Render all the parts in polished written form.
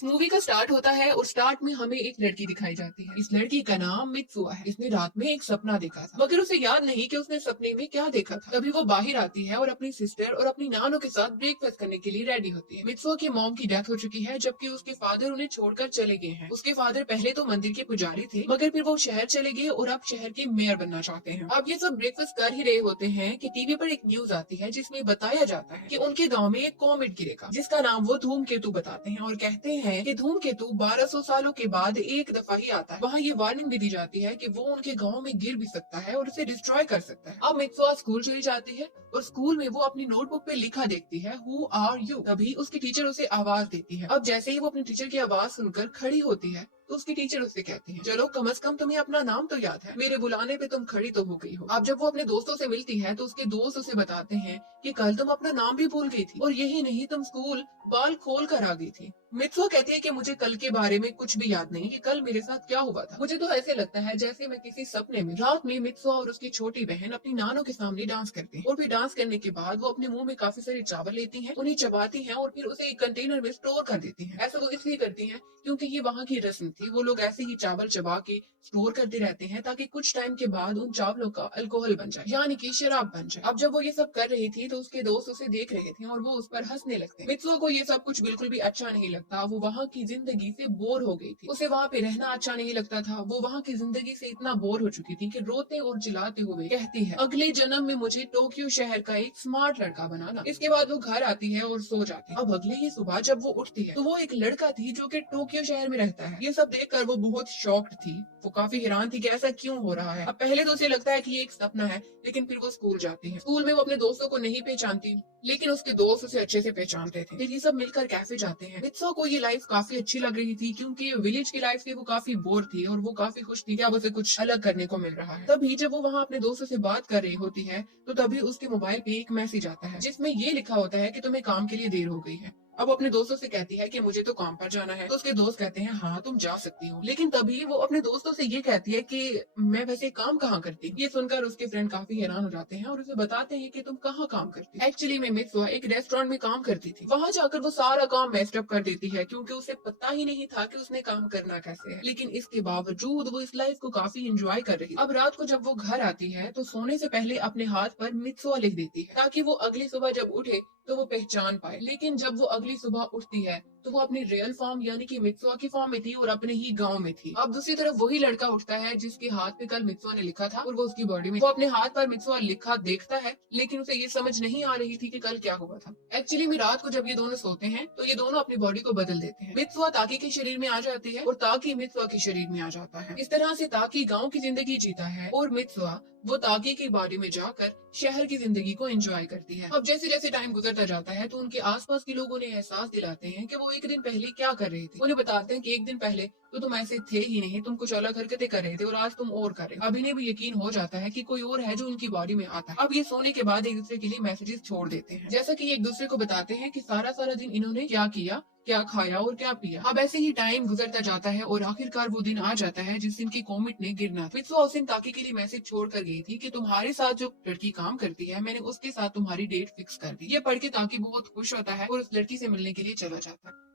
इस मूवी का स्टार्ट होता है और स्टार्ट में हमें एक लड़की दिखाई जाती है। इस लड़की का नाम मित्सुआ है। इसने रात में एक सपना देखा था, मगर उसे याद नहीं कि उसने सपने में क्या देखा था। तभी वो बाहर आती है और अपनी सिस्टर और अपनी नानो के साथ ब्रेकफास्ट करने के लिए रेडी होती है। मित्सुआ की मॉम की डेथ हो चुकी है, जबकि उसके फादर उन्हें छोड़कर चले गए हैं। उसके फादर पहले तो मंदिर के पुजारी थे, मगर फिर वो शहर चले गए और अब शहर के मेयर बनना चाहते हैं। अब ये सब ब्रेकफास्ट कर ही रहे होते हैं कि टीवी पर एक न्यूज आती है जिसमें बताया जाता है कि उनके गांव में एक कॉमेट गिरेगा, जिसका नाम वो धूमकेतु बताते हैं और कहते हैं कि धूमकेतु 1200 सालों के बाद एक दफा ही आता है। वहाँ ये वार्निंग भी दी जाती है कि वो उनके गांव में गिर भी सकता है और उसे डिस्ट्रॉय कर सकता है। अब मित्सुआ स्कूल चली जाती है और स्कूल में वो अपनी नोटबुक पे लिखा देखती है, हु आर यू। तभी उसकी टीचर उसे आवाज देती है। अब जैसे ही वो अपनी टीचर की आवाज सुनकर खड़ी होती है तो उसकी टीचर उससे कहती है, चलो कम से कम तुम्हें अपना नाम तो याद है, मेरे बुलाने पे तुम खड़ी तो हो गई हो। अब जब वो अपने दोस्तों से मिलती है तो उसके दोस्त उसे बताते हैं कि कल तुम अपना नाम भी भूल गई थी और यही नहीं, तुम स्कूल बाल खोल कर आ गई थी। मित्सुआ कहती है कि मुझे कल के बारे में कुछ भी याद नहीं कि कल मेरे साथ क्या हुआ था। मुझे तो ऐसे लगता है जैसे मैं किसी सपने में रात में मित्सुआ और उसकी छोटी बहन अपनी नानों के सामने डांस करते हैं और फिर डांस करने के बाद वो अपने मुंह में काफी सारे चावल लेती हैं, उन्हें चबाती हैं और फिर उसे एक कंटेनर में स्टोर कर देती हैं। ऐसा वो इसलिए करती हैं क्योंकि ये वहाँ की रस्म थी। वो लोग ऐसे ही चावल चबा के स्टोर करते रहते हैं ताकि कुछ टाइम के बाद उन चावलों का अल्कोहल बन जाए, यानी कि शराब बन जाए। अब जब वो ये सब कर रही थी तो उसके दोस्त उसे देख रहे थे और वो उस पर हंसने लगते। मित्सुआ को ये सब कुछ बिल्कुल भी अच्छा नहीं लगता। वो वहाँ की जिंदगी से बोर हो गई थी, उसे वहाँ पे रहना अच्छा नहीं लगता था। वो वहाँ की जिंदगी से इतना बोर हो चुकी थी कि रोते और चिल्लाते हुए कहती है, अगले जन्म में मुझे टोक्यो शहर का एक स्मार्ट लड़का बनाना। इसके बाद वो घर आती है और सो जाती है। अब अगले ही सुबह जब वो उठती है तो वो एक लड़का थी जो कि टोक्यो शहर में रहता है। ये सब देखकर वो बहुत शॉक्ड थी। वो काफी हैरान थी कि ऐसा क्यों हो रहा है। अब पहले तो उसे लगता है कि ये एक सपना है, लेकिन फिर वो स्कूल जाती है। स्कूल में वो अपने दोस्तों को नहीं पहचानती, लेकिन उसके दोस्त उसे अच्छे से पहचानते थे। फिर ये सब मिलकर कैफे जाते हैं। मित्सुआ को ये लाइफ काफी अच्छी लग रही थी क्योंकि विलेज की लाइफ से वो काफी बोर थी और वो काफी खुश थी कि अब उसे कुछ अलग करने को मिल रहा है। तभी जब वो वहाँ अपने दोस्तों से बात कर रही होती है तो तभी उसके मोबाइल पे एक मैसेज आता है जिसमें ये लिखा होता है कि तुम्हें काम के लिए देर हो गई है। अब वो अपने दोस्तों से कहती है कि मुझे तो काम पर जाना है। तो उसके दोस्त कहते हैं हाँ तुम जा सकती हो, लेकिन तभी वो अपने दोस्तों से ये कहती है कि मैं वैसे काम कहाँ करती हूँ। ये सुनकर उसके फ्रेंड काफी हैरान हो जाते हैं और उसे बताते हैं कि तुम कहाँ काम करती हो। एक्चुअली में मित्सुआ एक रेस्टोरेंट में काम करती थी। वहाँ जाकर वो सारा काम मेस्ड अप कर देती है क्योंकि उसे पता ही नहीं था कि उसने काम करना कैसे है, लेकिन इसके बावजूद वो इस लाइफ को काफी इंजॉय कर रही है। अब रात को जब वो घर आती है तो सोने से पहले अपने हाथ पर मित्सुआ लिख देती है ताकि वो अगली सुबह जब उठे तो वो पहचान पाए। लेकिन जब वो अगली सुबह उठती है तो वो अपनी रियल फॉर्म यानी कि मित्सुआ की फॉर्म में थी और अपने ही गांव में थी। अब दूसरी तरफ वही लड़का उठता है जिसके हाथ पे कल मित्सुआ ने लिखा था और वो उसकी बॉडी में। वो अपने हाथ पर मित्सुआ लिखा देखता है, लेकिन उसे ये समझ नहीं आ रही थी कि कल क्या हुआ था। एक्चुअली में रात को जब ये दोनों सोते हैं तो ये दोनों अपनी बॉडी को बदल देते हैं। मित्सुआ ताकी के शरीर में आ जाती है और ताकी मित्सुआ के शरीर में आ जाता है। इस तरह से ताकी गाँव की जिंदगी जीता है और मित्सुआ वो ताकी की बॉडी में जाकर शहर की जिंदगी को एंजॉय करती है। अब जैसे जैसे टाइम गुजरता जाता है तो उनके आसपास के लोग उन्हें एहसास दिलाते हैं कि वो एक दिन पहले क्या कर रहे थे। उन्हें बताते हैं कि एक दिन पहले तो तुम ऐसे थे ही नहीं, तुम कुछ अलग हरकतें कर रहे थे और आज तुम और कर रहे हो। अब इन्हें भी यकीन हो जाता है कि कोई और है जो उनकी बॉडी में आता है। अब ये सोने के बाद एक दूसरे के लिए मैसेजेस छोड़ देते हैं, जैसा कि एक दूसरे को बताते हैं कि सारा सारा दिन इन्होंने क्या किया, क्या खाया और क्या पिया। अब ऐसे ही टाइम गुजरता जाता है और आखिरकार वो दिन आ जाता है जिस दिन की कॉमेट ने गिरना था। मित्सुआ उस दिन ताकी के लिए मैसेज छोड़ कर गई थी कि तुम्हारे साथ जो लड़की काम करती है मैंने उसके साथ तुम्हारी डेट फिक्स कर दी। ये पढ़ के ताकी बहुत खुश होता है और उस लड़की से मिलने के लिए चला जाता है।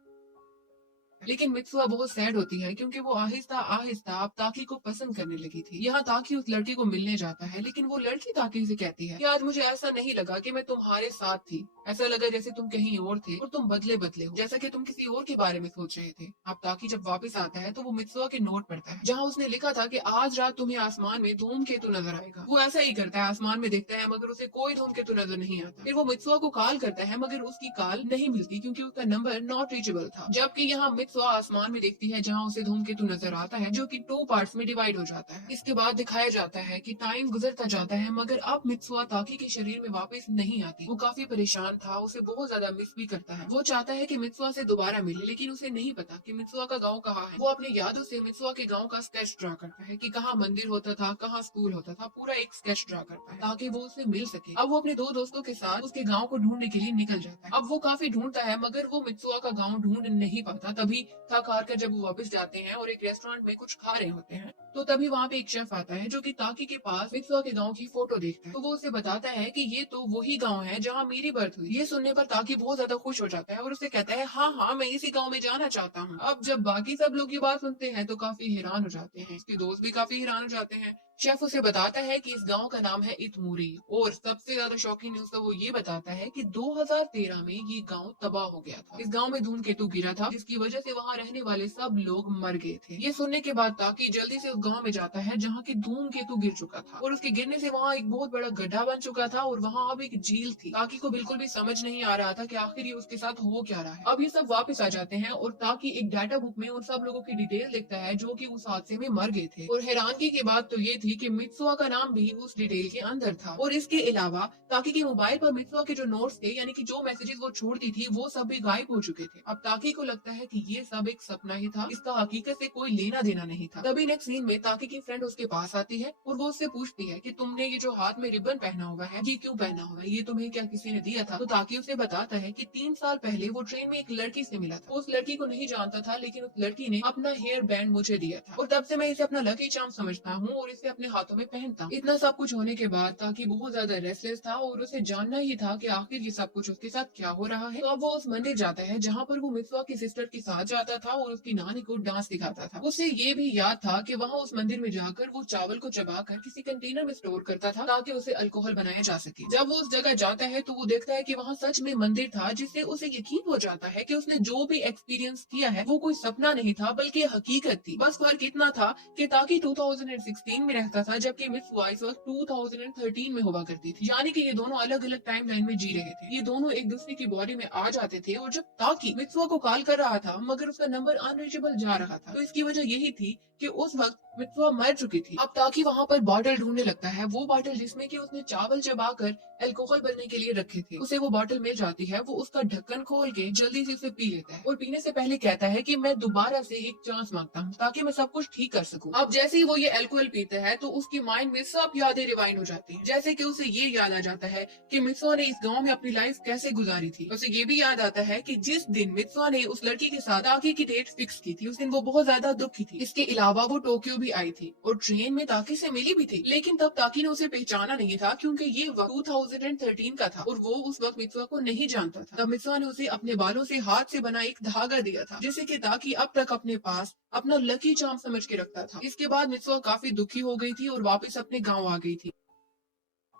लेकिन मित्सुआ बहुत सैड होती है क्योंकि वो आहिस्ता आहिस्ता अब ताकी को पसंद करने लगी थी। यहाँ ताकी उस लड़की को मिलने जाता है, लेकिन वो लड़की ताकी से कहती है कि आज मुझे ऐसा नहीं लगा कि मैं तुम्हारे साथ थी, ऐसा लगा जैसे तुम कहीं और थे और तुम बदले बदले हो, जैसा कि तुम किसी और के बारे में सोच रहे थे। अब ताकी जब वापस आता है तो वो मित्सुआ के नोट पढ़ता है जहाँ उसने लिखा था कि आज रात तुम्हें आसमान में धूमकेतु नजर आएगा। वो ऐसा ही करता है, आसमान में देखता है मगर उसे कोई धूमकेतु नजर नहीं आता। फिर वो मित्सुआ को कॉल करता है मगर उसकी कॉल नहीं मिलती क्योंकि उसका नंबर नॉट रीचेबल था। जबकि यहाँ मित्सुआ आसमान में देखती है जहाँ उसे धूमकेतु नजर आता है जो कि 2 पार्ट्स में डिवाइड हो जाता है। इसके बाद दिखाया जाता है कि टाइम गुजरता जाता है मगर अब मित्सुआ ताकी के शरीर में वापस नहीं आती। वो काफी परेशान था, उसे बहुत ज्यादा मिस भी करता है। वो चाहता है कि मित्सुआ से दोबारा मिले, लेकिन उसे नहीं पता कि मित्सुआ का गाँव कहाँ है। वो अपनी यादों से मित्सुआ के गाँव का स्केच ड्रा करता है कि कहाँ मंदिर होता था, कहाँ स्कूल होता था, पूरा एक स्केच ड्रा करता है ताकि वो उसे मिल सके। अब वो अपने 2 दोस्तों के साथ उसके गाँव को ढूंढने के लिए निकल जाता है। अब वो काफी ढूंढता है मगर वो मित्सुआ का गाँव ढूंढ नहीं पाता। तभी थक हार कर जब वो वापस जाते हैं और एक रेस्टोरेंट में कुछ खा रहे होते हैं, तो तभी वहाँ पे एक शेफ आता है जो कि ताकि के पास मित्सुआ के गांव की फोटो देखता है। तो वो उसे बताता है कि ये तो वही गांव है जहाँ मेरी बर्थ हुई। ये सुनने पर ताकि बहुत ज्यादा खुश हो जाता है और उसे कहता है, हाँ हाँ, मैं इसी गाँव में जाना चाहता हूँ। अब जब बाकी सब लोग ये बात सुनते हैं तो काफी हैरान हो जाते हैं, इसके दोस्त भी काफी हैरान हो जाते हैं। शेफ उसे बताता है कि इस गांव का नाम है इतमूरी, और सबसे ज्यादा शॉकिंग न्यूज तो वो ये बताता है कि 2013 में ये गांव तबाह हो गया था। इस गांव में धूमकेतु गिरा था जिसकी वजह से वहां रहने वाले सब लोग मर गए थे। ये सुनने के बाद ताकि जल्दी से उस गांव में जाता है जहाँ की धूमकेतु गिर चुका था, और उसके गिरने से वहाँ एक बहुत बड़ा गड्ढा बन चुका था और वहाँ अब एक झील थी। ताकि को बिल्कुल भी समझ नहीं आ रहा था कि आखिर ये उसके साथ हो क्या रहा है। अब ये सब वापस आ जाते हैं और ताकि एक डाटा बुक में उन सब लोगों की डिटेल लिखता है जो कि उस हादसे में मर गए थे। और हैरानगी की बात तो ये थी कि मित्सुआ का नाम भी उस डिटेल के अंदर था। और इसके अलावा ताकि के मोबाइल पर मित्सुआ के जो नोट्स थे, यानी कि जो मैसेजेस वो छोड़ती थी, वो सब भी गायब हो चुके थे। अब ताकि को लगता है कि ये सब एक सपना ही था, इसका हकीकत से कोई लेना देना नहीं था। तभी नेक्स्ट सीन में ताकि की फ्रेंड उसके पास आती है और वो उससे पूछती है कि तुमने ये जो हाथ में रिबन पहना हुआ है, ये क्यों पहना हुआ है, ये तुम्हें क्या किसी ने दिया था? तो ताकि उसे बताता है कि 3 साल पहले वो ट्रेन में एक लड़की से मिला था। उस लड़की को नहीं जानता था, लेकिन उस लड़की ने अपना हेयर बैंड मुझे दिया था और तब से मैं इसे अपना लकी चार्म समझता हूँ और इसे अपने हाथों में पहनता हूँ। इतना सब कुछ होने के बाद ताकि बहुत ज्यादा रेस्टलेस था और उसे जानना ही था कि आखिर ये सब कुछ उसके साथ क्या हो रहा है। तो अब वो उस मंदिर जाता है जहाँ पर वो मित्सुआ की सिस्टर के साथ जाता था और उसकी नानी को डांस दिखाता था। उसे ये भी याद था कि वहाँ उस मंदिर में जाकर वो चावल को चबाकर किसी कंटेनर में स्टोर करता था ताकि उसे अल्कोहल बनाया जा सके। जब वो उस जगह जाता है तो वो देखता है कि वहाँ सच में मंदिर था, जिससे उसे यकीन हो जाता है कि उसने जो भी एक्सपीरियंस किया है वो कोई सपना नहीं था बल्कि हकीकत थी। बस फर्क इतना था कि ताकि 2016 में रहता था जबकि मित्सुआ इस वक्त 2013 में हुआ करती थी। यानी कि ये दोनों अलग अलग टाइम लाइन में जी रहे थे। ये दोनों एक दूसरे की बॉडी में आ जाते थे और जब ताकि मित्सुआ को कॉल कर रहा था मगर उसका नंबर अनरीचेबल जा रहा था, तो इसकी वजह यही थी कि उस वक्त मित्सुआ मर चुकी थी। अब ताकि वहाँ पर बॉटल ढूंढने लगता है, वो बॉटल जिसमें कि उसने चावल चबाकर अल्कोहल बनने के लिए रखे थे। उसे वो बॉटल मिल जाती है, वो उसका ढक्कन खोल के जल्दी से उसे पी लेता है और पीने से पहले कहता है कि मैं दोबारा से एक चांस मांगता हूँ ताकि मैं सब कुछ ठीक कर सकूं। अब जैसे ही वो ये अल्कोहल पीता है तो उसकी माइंड में सब यादें रिवाइंड हो जाती हैं। जैसे कि उसे ये याद आ जाता है कि मित्सुआ ने इस गांव में अपनी लाइफ कैसे गुजारी थी। उसे ये भी याद आता है कि जिस दिन मित्सुआ ने उस लड़की के साथ ताकि की डेट फिक्स की थी, उस दिन वो बहुत ज्यादा दुखी थी। इसके अलावा वो टोक्यो भी आई थी और ट्रेन में ताकि से मिली भी थी, लेकिन तब ताकि ने उसे पहचाना नहीं था क्योंकि ये वक्त 2013 का था और वो उस वक्त मित्सुआ को नहीं जानता था। तब मित्सुआ ने उसे अपने बालों से हाथ से बना एक धागा दिया था, जिसे कि ताकि अब तक अपने पास अपना लकी चार्म समझ के रखता था। इसके बाद मित्सुआ काफी दुखी हो गई थी और वापस अपने गाँव आ गई थी।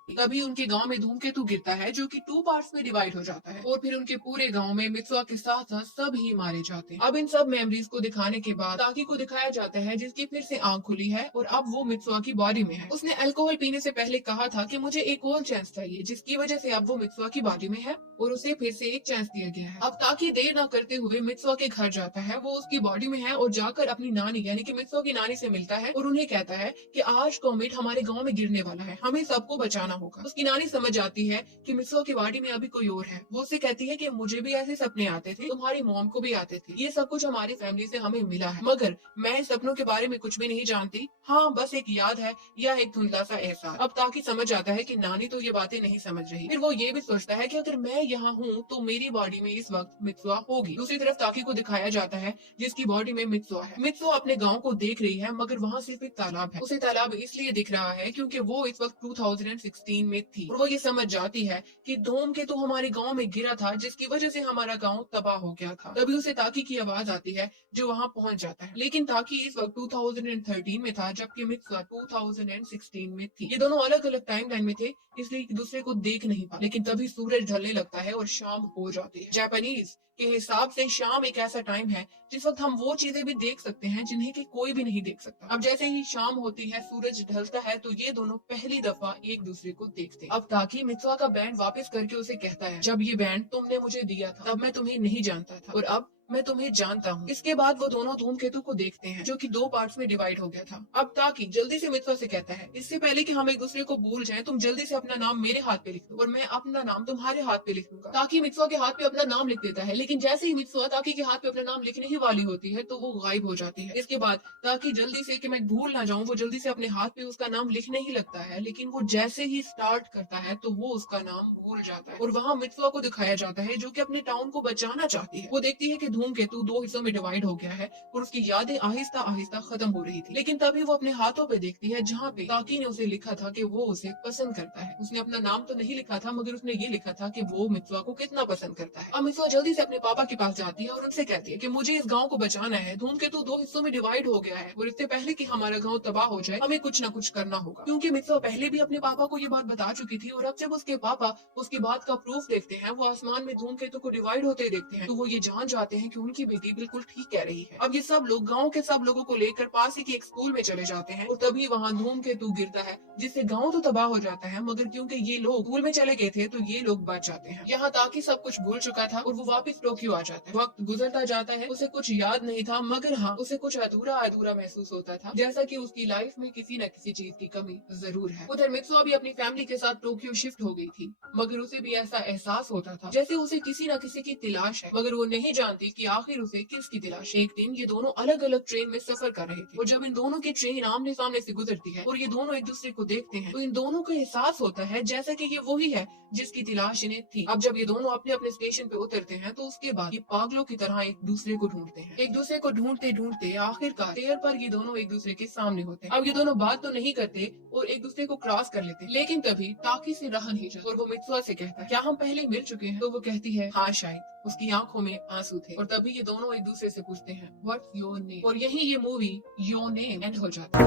तभी उनके गांव में धूमकेतु गिरता है जो कि 2 पार्ट्स में डिवाइड हो जाता है और फिर उनके पूरे गांव में मित्सुआ के साथ साथ सब ही मारे जाते हैं। अब इन सब मेमोरीज को दिखाने के बाद ताकि को दिखाया जाता है जिसकी फिर से आंख खुली है और अब वो मित्सुआ की बॉडी में है। उसने अल्कोहल पीने से पहले कहा था कि मुझे एक और चांस चाहिए, जिसकी वजह से अब वो मित्सुआ की बॉडी में है और उसे फिर से एक चांस दिया गया है। अब ताकि देर न करते हुए मित्सुआ के घर जाता है, वो उसकी बॉडी में है और जाकर अपनी नानी यानी कि मित्सुआ की नानी से मिलता है और उन्हें कहता है कि आज कॉमेट हमारे गाँव में गिरने वाला है, हमें सबको बचाना होगा। उसकी नानी समझ जाती है कि मित्सुआ की बॉडी में अभी कोई और है। वो उससे कहती है कि मुझे भी ऐसे सपने आते थे, तुम्हारी मॉम को भी आते थे, ये सब कुछ हमारी फैमिली से हमें मिला है, मगर मैं सपनों के बारे में कुछ भी नहीं जानती। हाँ, बस एक याद है या एक धुंधला सा एहसास। अब ताकि समझ जाता है कि नानी तो ये बातें नहीं समझ रही। फिर वो ये भी सोचता है कि अगर मैं यहाँ हूँ तो मेरी बॉडी में इस वक्त मित्सुआ होगी। दूसरी तरफ ताकि को दिखाया जाता है जिसकी बॉडी में मित्सुआ है। मित्सुआ अपने गाँव को देख रही है मगर वहाँ सिर्फ एक तालाब है। उसे तालाब इसलिए दिख रहा है क्योंकि वो इस वक्त 2016 में थी और वो ये समझ जाती है कि धूमकेतु हमारे गांव में गिरा था जिसकी वजह से हमारा गांव तबाह हो गया था। तभी उसे ताकि की आवाज आती है जो वहां पहुंच जाता है, लेकिन ताकि इस वक्त 2013 में था जबकि मित्सुआ 2016 में थी। ये दोनों अलग अलग टाइम लाइन में थे इसलिए एक दूसरे को देख नहीं पा। लेकिन तभी सूरज ढलने लगता है और शाम हो जाती है। जापानीज के हिसाब से शाम एक ऐसा टाइम है जिस वक्त हम वो चीजें भी देख सकते हैं जिन्हें कि कोई भी नहीं देख सकता। अब जैसे ही शाम होती है, सूरज ढलता है, तो ये दोनों पहली दफा एक दूसरे को देखते। अब ताकि मित्सुआ का बैंड वापस करके उसे कहता है, जब ये बैंड तुमने मुझे दिया था तब मैं तुम्हें नहीं जानता था और अब मैं तुम्हें जानता हूँ। इसके बाद वो दोनों धूमकेतु को देखते हैं जो कि 2 पार्ट्स में डिवाइड हो गया था। अब ताकि जल्दी से मित्सुआ से कहता है, इससे पहले कि हम एक दूसरे को भूल जाएं, तुम जल्दी से अपना नाम मेरे हाथ पे लिख दो और मैं अपना नाम तुम्हारे हाथ पे लिख दूंगा। ताकि मित्सुआ के हाथ पे अपना नाम लिख देता है, लेकिन जैसे ही मित्सुआ ताकि के हाथ पे अपना नाम लिखने ही वाली होती है तो वो गायब हो जाती है। इसके बाद ताकि जल्दी से कि मैं भूल ना जाऊं, वो जल्दी से अपने हाथ पे उसका नाम लिखने ही लगता है, लेकिन वो जैसे ही स्टार्ट करता है तो वो उसका नाम भूल जाता है और वहाँ मित्सुआ को दिखाया जाता है जो कि अपने टाउन को बचाना चाहती है। वो देखती है कि धूमकेतु दो हिस्सों में डिवाइड हो गया है और उसकी यादें आहिस्ता आहिस्ता खत्म हो रही थी। लेकिन तभी वो अपने हाथों पे देखती है जहाँ पे ताकी ने उसे लिखा था कि वो उसे पसंद करता है। उसने अपना नाम तो नहीं लिखा था मगर उसने ये लिखा था कि वो मित्सुआ को कितना पसंद करता है। अब मित्सुआ जल्दी से अपने पापा के पास जाती है और उनसे कहती है कि मुझे इस गाँव को बचाना है। धूमकेतु दो हिस्सों में डिवाइड हो गया है और इससे पहले कि हमारा गाँव तबाह हो जाए हमें कुछ न कुछ करना होगा। क्योंकि मित्सुआ पहले भी अपने पापा को ये बात बता चुकी थी और अब जब उसके पापा उसकी बात का प्रूफ देखते हैं, वो आसमान में धूमकेतु को डिवाइड होते देखते हैं, तो वो ये जान जाते हैं कि उनकी बेटी बिल्कुल ठीक कह रही है। अब ये सब लोग गाँव के सब लोगों को लेकर पास ही की एक स्कूल में चले जाते हैं और तभी वहाँ धूमकेतु गिरता है जिससे गाँव तो तबाह हो जाता है मगर क्योंकि ये लोग स्कूल में चले गए थे तो ये लोग बच जाते हैं। यहाँ ताकि सब कुछ भूल चुका था और वो वापस टोक्यो आ जाता है। वक्त गुजरता जाता है, उसे कुछ याद नहीं था मगर हाँ उसे कुछ अधूरा अधूरा महसूस होता था, जैसा कि उसकी लाइफ में किसी न किसी चीज की कमी जरूर है। उधर मित्सुआ भी अपनी फैमिली के साथ टोक्यो शिफ्ट हो गई थी मगर उसे भी ऐसा एहसास होता था जैसे उसे किसी न किसी की तलाश है, मगर वो नहीं जानती कि आखिर उसे किसकी तलाश है। एक दिन ये दोनों अलग अलग ट्रेन में सफर कर रहे थे और जब इन दोनों की ट्रेन आमने सामने से गुजरती है और ये दोनों एक दूसरे को देखते हैं तो इन दोनों को एहसास होता है जैसा कि ये वही है जिसकी तलाश इन्हें थी। अब जब ये दोनों अपने अपने स्टेशन पे उतरते हैं तो उसके बाद ये पागलों की तरह एक दूसरे को ढूंढते हैं। एक दूसरे को ढूंढते ढूंढते आखिरकार स्टेयर पर ये दोनों एक दूसरे के सामने होते हैं। अब ये दोनों बात तो नहीं करते और एक दूसरे को क्रॉस कर लेते हैं, लेकिन तभी ताकि से रहा नहीं जाता और वो मित्सुआ से कहता है क्या हम पहले मिल चुके हैं? तो वो कहती है हाँ शायद। उसकी आंखों में आंसू थे और तभी ये दोनों एक दूसरे से पूछते हैं व्हाट्स योर नेम, और यही ये मूवी योर नेम एंड हो जाती है।